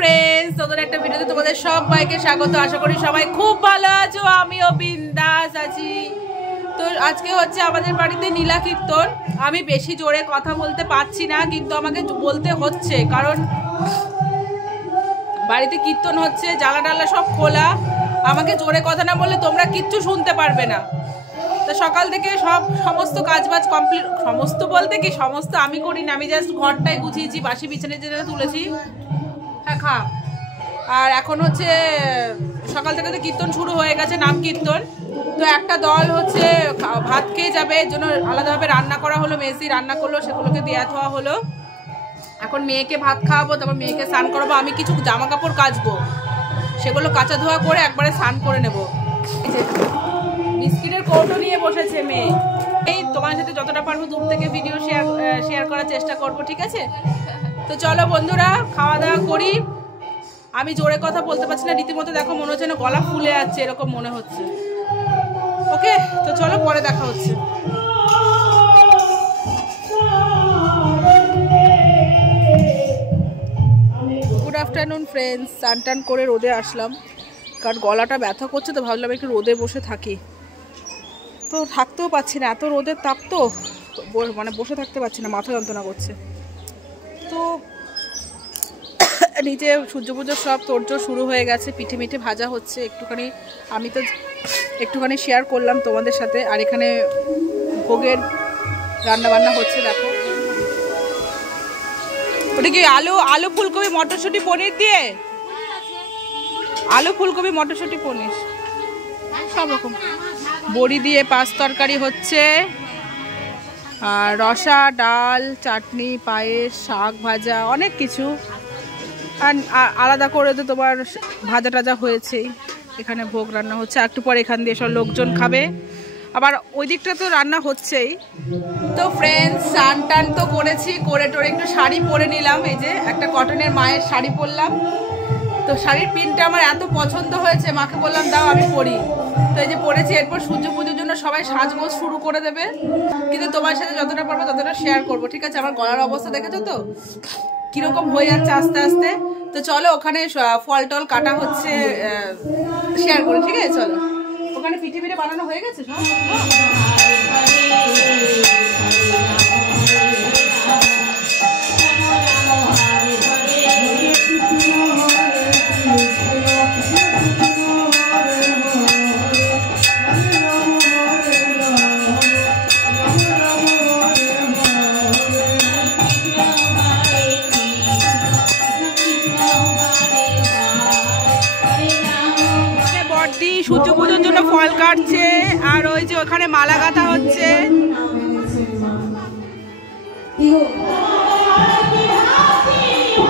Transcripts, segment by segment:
Friends, নতুন একটা ভিডিওতে তোমাদের সবাইকে স্বাগত। আশা করি সবাই খুব ভালো আছো, আমিও বিন্দাস আছি। তো আজকে হচ্ছে আমাদের বাড়িতে নীলা কীর্তন। আমি বেশি জোরে কথা বলতে পারছি না, কিন্তু আমাকে বলতে হচ্ছে, কারণ বাড়িতে কীর্তন হচ্ছে, জানলা টালা সব খোলা। আমাকে জোরে কথা না বললে তোমরা কিচ্ছু শুনতে পারবে না। তো সকাল থেকে সমস্ত কাজবাজ কমপ্লিট, সমস্ত বলতে কি সমস্ত আমি করি না, আমি জাস্ট ঘরটাই গুছিয়েছি, বাসি বিছানে যেটা তুলেছি। হ্যাঁ খা। আর এখন হচ্ছে সকাল থেকে তো কীর্তন শুরু হয়ে গেছে, নাম কীর্তন। তো একটা দল হচ্ছে ভাত খেয়ে যাবে, এর জন্য আলাদাভাবে রান্না করা হলো, মেসি রান্না করলো, সেগুলোকে দেওয়া থোয়া হলো। এখন মেয়েকে ভাত খাওয়াবো, তারপর মেয়েকে স্নান করাবো। আমি কিছু জামা কাপড় কাচবো, সেগুলো কাচা ধোয়া করে একবারে স্নান করে নেবো। বিস্কিটের কৌটো নিয়ে বসেছে মেয়ে। এই তোমার সাথে যতটা পারবো দূর থেকে ভিডিও শেয়ার করার চেষ্টা করবো, ঠিক আছে? তো চলো বন্ধুরা, খাওয়া দাওয়া করি। আমি জোরে কথা বলতে পারছি না, রীতিমতো দেখো মনে হচ্ছে না গলা ফুলে যাচ্ছে, এরকম মনে হচ্ছে। ওকে, তো চলো পরে দেখা হচ্ছে। Good afternoon friends. স্নান টান করে রোদে আসলাম, কারণ গলাটা ব্যথা করছে, তো ভাবলাম একটু রোদে বসে থাকি। তো থাকতেও পারছি না, এত রোদের তাপ, তো মানে বসে থাকতে পারছি না, মাথা যন্ত্রণা করছে। তো নিচে সূর্য পুজোর সব তোড়জোড় শুরু হয়ে গেছে, পিঠে মিঠে ভাজা হচ্ছে একটুখানি। আমি তো একটুখানি শেয়ার করলাম তোমাদের সাথে। আর এখানে ভোগের রান্নাবান্না হচ্ছে, দেখো। ওটা কি আলু ফুলকপি মটরশুঁটি পনির দিয়ে, আলু ফুলকপি মটরশুঁটি পনির সব রকম, বড়ি দিয়ে পাঁচ তরকারি হচ্ছে, আর রসা, ডাল, চাটনি, পায়েস, শাক ভাজা, অনেক কিছু। আর আলাদা করে তো তোমার ভাজা টাজা হয়েছেই। এখানে ভোগ রান্না হচ্ছে, একটু পরে এখান দিয়ে সব লোকজন খাবে, আবার ওই দিকটা তো রান্না হচ্ছেই। তো ফ্রেন্ডস, স্নান টান তো করেছি, করে টোরে একটু শাড়ি পরে নিলাম। এই যে একটা কটনের মায়ের শাড়ি পরলাম। তো শাড়ির প্রিন্টটা আমার এত পছন্দ হয়েছে, মাকে বললাম দাও আমি পরি। তো এই যে পরেছি। এরপর সূর্য পুজোর জন্য সবাই সাজগোজ শুরু করে দেবে, কিন্তু তোমার সাথে যতটা পারবো ততটা শেয়ার করবো, ঠিক আছে? আমার গলার অবস্থা দেখেছো তো কিরকম হয়ে যাচ্ছে আস্তে আস্তে। তো চলো ওখানে ফল টল কাটা হচ্ছে, শেয়ার করি, ঠিক আছে? চলো ওখানে পিঠে পিঠে বানানো হয়ে গেছে সব। সূর্য পুজোর জন্য ফল কাটছে, আর ওই যে ওখানে মালা গাঁথা হচ্ছে।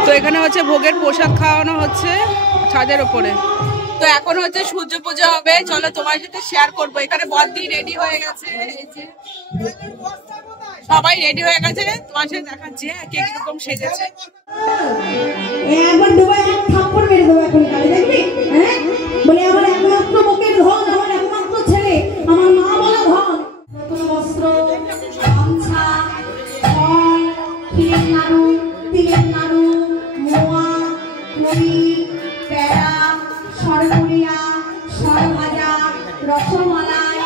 তো এখানে হচ্ছে ভোগের প্রসাদ খাওয়ানো হচ্ছে ছাদের ওপরে। তো এখন হচ্ছে সূর্য পুজো হবে, চলো তোমার সাথে শেয়ার করবো। এখানে বড়দি রেডি হয়ে গেছে, সবাই রেডি হয়ে গেছে, তোমার সাথে দেখাচ্ছে কে কিরকম সেজেছে। বলে আমার একমাত্র বুকের ধন, আমার একমাত্র ছেলে, আমার মা বলা ধন। নতুন বস্ত্র, গামছা, ফল, ক্ষীরের নাড়ু, তিলের নাড়ু, মোয়া, মুড়ি, পেড়া, সরপুরিয়া, সরভাজা, রসমালাই,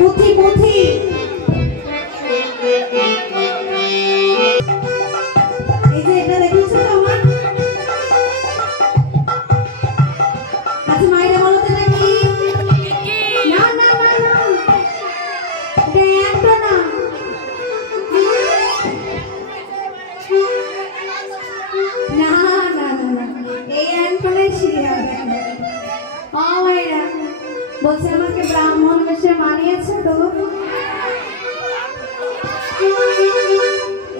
পুঁথি পুঁথি এই যে এটা দেখেছো তো আমার আচ্ছা মায়েরা বলো তো নাকি না না না না দেখো না না না না এই অ্যান্টনের সিরিয়াল ও মায়েরা বলছে আমাকে ব্রাহ্মণ বেশে মানিয়েছে তো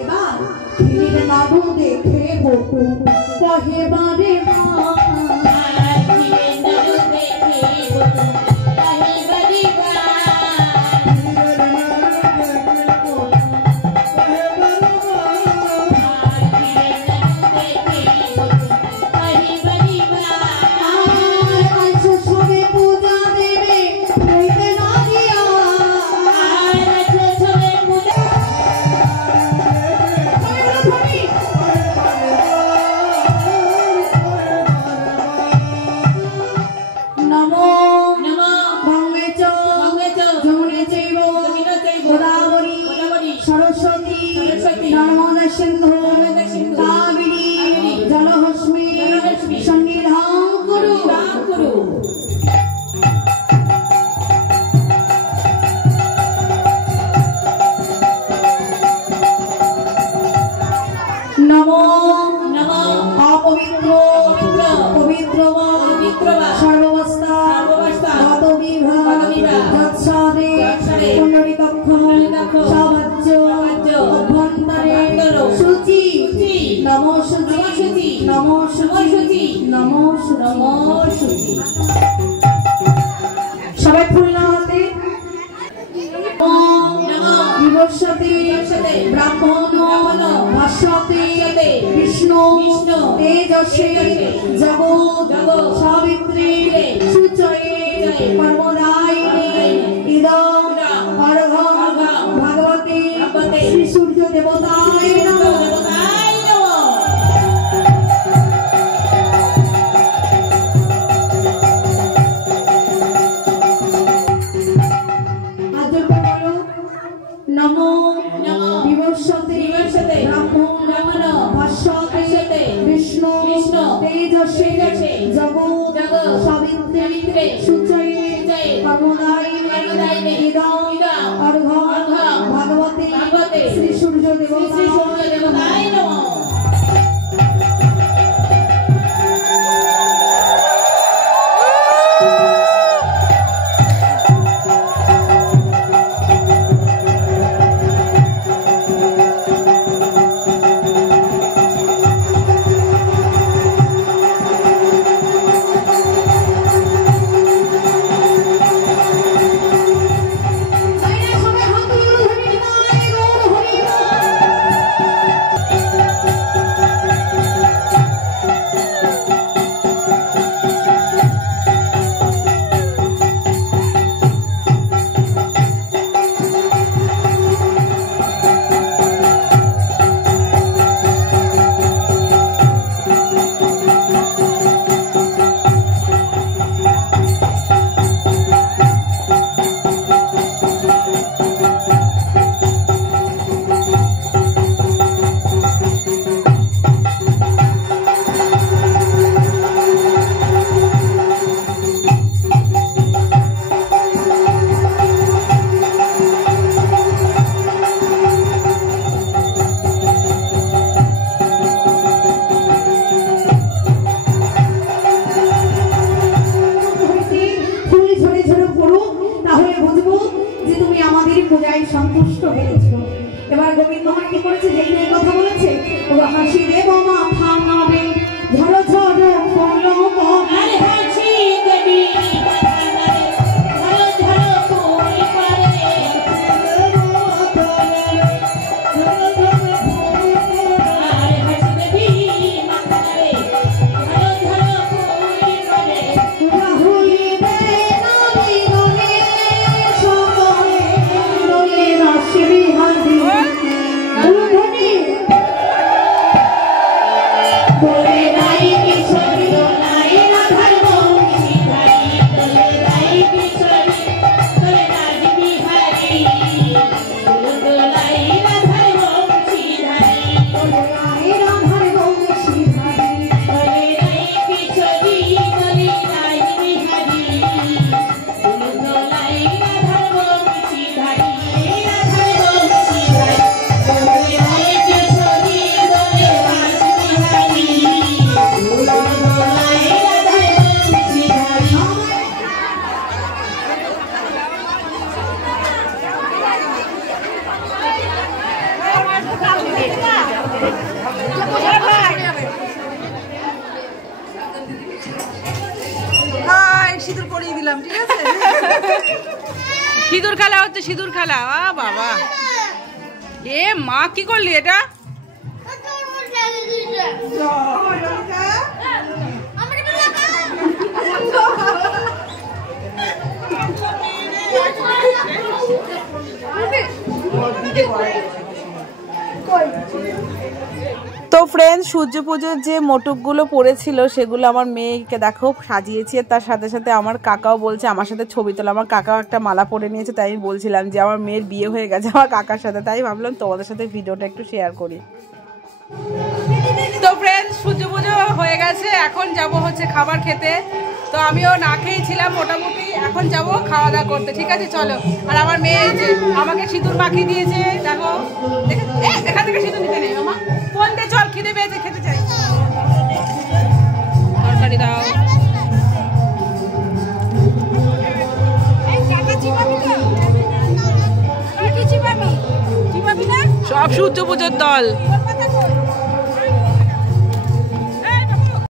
এবার ফিরে নাবু দেখে বকু কহে বারে মা সবাই ফুলনা হতে ব্রাহ্মণ ভাস্বতী বিষ্ণু তেজস্বী জগৎ সাবিত্রী সুচয়ে কর্মদায়িনী ইদং অর্ঘ্যং ভগবতে শ্রী সূর্য দেবতায় নমঃ। নমো বিভস্বতে ব্রাহ্মণ ভাস্বতে বিষ্ণু তেজস্বী জগৎ সাবিত্রী সুচয়ে কর্মদায়িনী ইদং অর্ঘ্যং ভগবতে শ্রী সূর্য দেবতায় নমঃ। সন্তুষ্ট হয়েছে। এবার গোবিন্দ কি করেছে, যেই এই কথা বলেছে, ও হাসি দেব মাথা নাবে ঝড় ঝড় পলো আরে হাসি দেবী মাথা নাবে ঝড় ঝড় কই পারে ঝড় ঝড় আরে হাসি দেবী মাথা নাবে ঝড় ঝড় কই পারে রাহুল দে নামি গনে সকলে নলে রাশি হাদি সিঁদুর পরিয়ে দিলাম, ঠিক আছে? সিঁদুর খেলা হচ্ছে, সিঁদুর খেলা। বাবা, এ মা কি করলি এটা? তো ফ্রেন্ডস, সূর্য পুজোর যে মোটকগুলো পড়েছিল সেগুলো আমার মেয়েকে দেখো সাজিয়েছি। তার সাথে সাথে আমার কাকাও বলছে আমার সাথে ছবি তোলা। আমার কাকাও একটা মালা পরে নিয়েছে, তাই আমি বলছিলাম যে আমার মেয়ের বিয়ে হয়ে গেছে আমার কাকার সাথে, তাই ভাবলাম তোমাদের সাথে ভিডিওটা একটু শেয়ার করি। তো ফ্রেন্ডস, সূর্য পুজো হয়ে গেছে, এখন যাব হচ্ছে খাবার খেতে। তো আমিও না খেয়েছিলাম মোটামুটি, এখন যাব খাওয়া দাওয়া করতে, ঠিক আছে? চলো। আর আমার মেয়ে যে আমাকে সিঁদুর মাখিয়ে দিয়েছে, দেখো এখান থেকে সিঁদুর নিতে নেই। আমার ফোন দিয়ে চল, খিদে পেয়েছে, খেতে চাই, তরকারি দাও। সব সূর্য পুজোর দল।